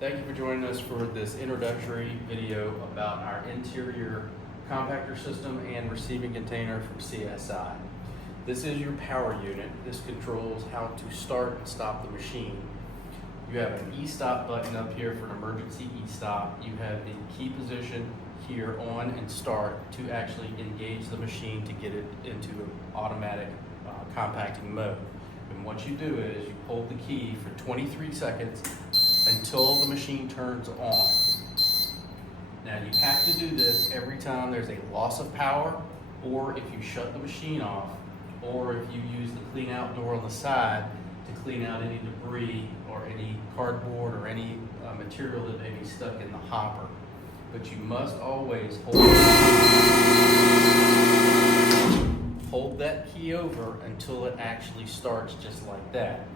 Thank you for joining us for this introductory video about our interior compactor system and receiving container from CSI. This is your power unit. This controls how to start and stop the machine. You have an e-stop button up here for an emergency e-stop. You have the key position here on and start to actually engage the machine to get it into an automatic compacting mode. And what you do is you hold the key for 23 seconds until the machine turns on. Now you have to do this every time there's a loss of power, or if you shut the machine off, or if you use the clean out door on the side to clean out any debris or any cardboard or any material that may be stuck in the hopper. But you must always hold that key over until it actually starts just like that.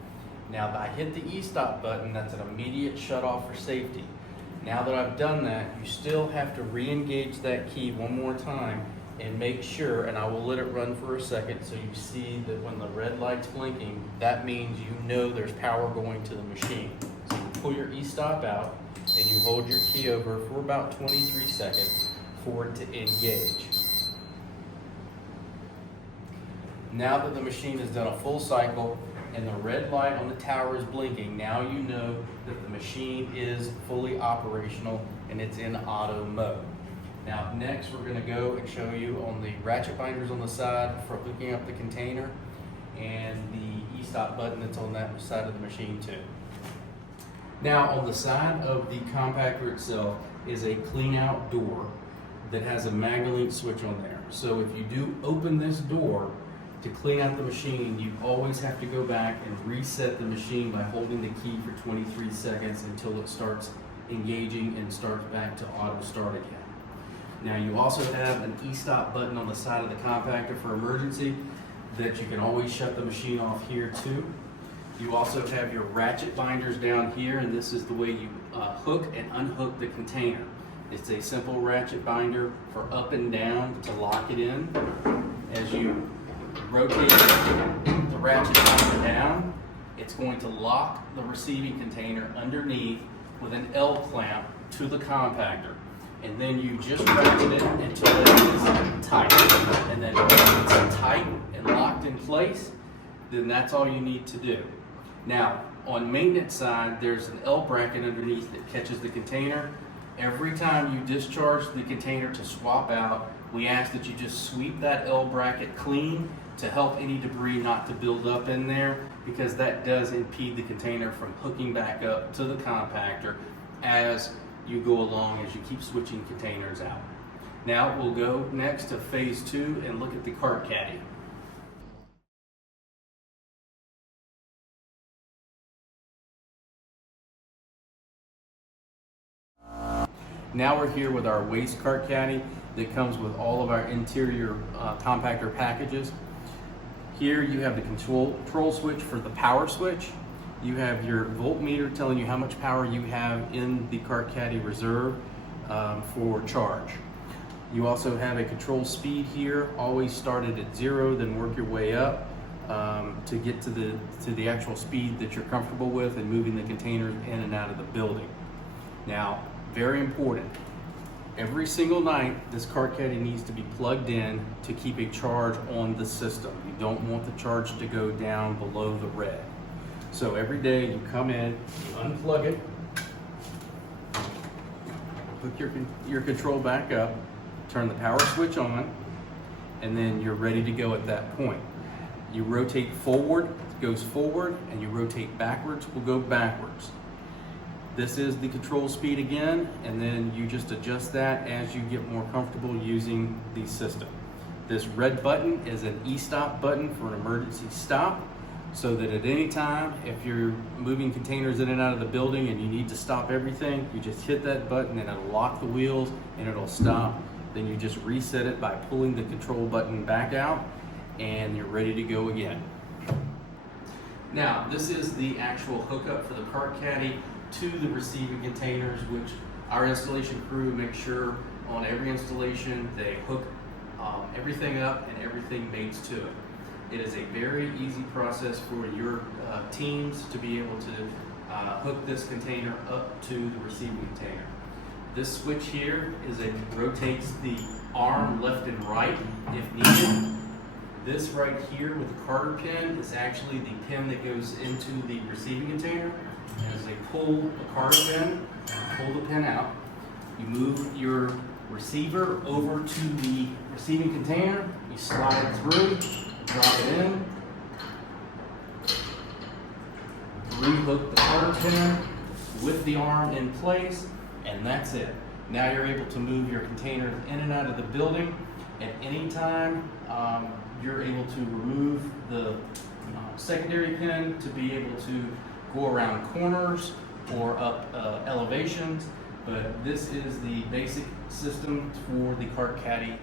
Now if I hit the e-stop button, that's an immediate shut off for safety. Now that I've done that, you still have to re-engage that key one more time and make sure, and I will let it run for a second so you see that when the red light's blinking, that means you know there's power going to the machine. So you pull your e-stop out and you hold your key over for about 23 seconds for it to engage. Now that the machine has done a full cycle and the red light on the tower is blinking, now you know that the machine is fully operational and it's in auto mode. Now next we're going to go and show you on the ratchet binders on the side for hooking up the container and the e-stop button that's on that side of the machine too. Now on the side of the compactor itself is a clean out door that has a MagnaLink switch on there. So if you do open this door to clean out the machine, you always have to go back and reset the machine by holding the key for 23 seconds until it starts engaging and starts back to auto start again. Now you also have an e-stop button on the side of the compactor for emergency that you can always shut the machine off here too. You also have your ratchet binders down here, and this is the way you hook and unhook the container. It's a simple ratchet binder for up and down to lock it in. As you rotate the ratchet binder down, it's going to lock the receiving container underneath with an L clamp to the compactor. And then you just ratchet it until it is tight. And then once it's tight and locked in place, then that's all you need to do. Now, on maintenance side, there's an L bracket underneath that catches the container. Every time you discharge the container to swap out, we ask that you just sweep that L bracket clean to help any debris not to build up in there, because that does impede the container from hooking back up to the compactor as you go along, as you keep switching containers out. Now we'll go next to phase 2 and look at the cart caddy. Now we're here with our waste cart caddy that comes with all of our interior compactor packages. Here you have the control switch for the power switch. You have your voltmeter telling you how much power you have in the cart caddy reserve for charge. You also have a control speed here. Always start it at 0, then work your way up to get to the actual speed that you're comfortable with and moving the containers in and out of the building. Now, very important, every single night this cart caddy needs to be plugged in to keep a charge on the system. You don't want the charge to go down below the red. So every day you come in, you unplug it, hook your control back up, turn the power switch on, and then you're ready to go at that point. You rotate forward, it goes forward, and you rotate backwards, will go backwards. This is the control speed again, and then you just adjust that as you get more comfortable using the system. This red button is an e-stop button for an emergency stop, so that at any time, if you're moving containers in and out of the building and you need to stop everything, you just hit that button and it'll lock the wheels and it'll stop. Then you just reset it by pulling the control button back out and you're ready to go again. Now, this is the actual hookup for the cart caddy to the receiving containers, which our installation crew makes sure on every installation they hook everything up and everything mates to it. It is a very easy process for your teams to be able to hook this container up to the receiving container. This switch here rotates the arm left and right if needed. This right here with the Carter pin is actually the pin that goes into the receiving container. As they pull the Carter pin, pull the pin out, you move your receiver over to the receiving container, you slide it through, drop it in, rehook the Carter pin with the arm in place, and that's it. Now you're able to move your containers in and out of the building at any time. You're able to remove the secondary pin to be able to go around corners or up elevations, but this is the basic system for the Cart Caddy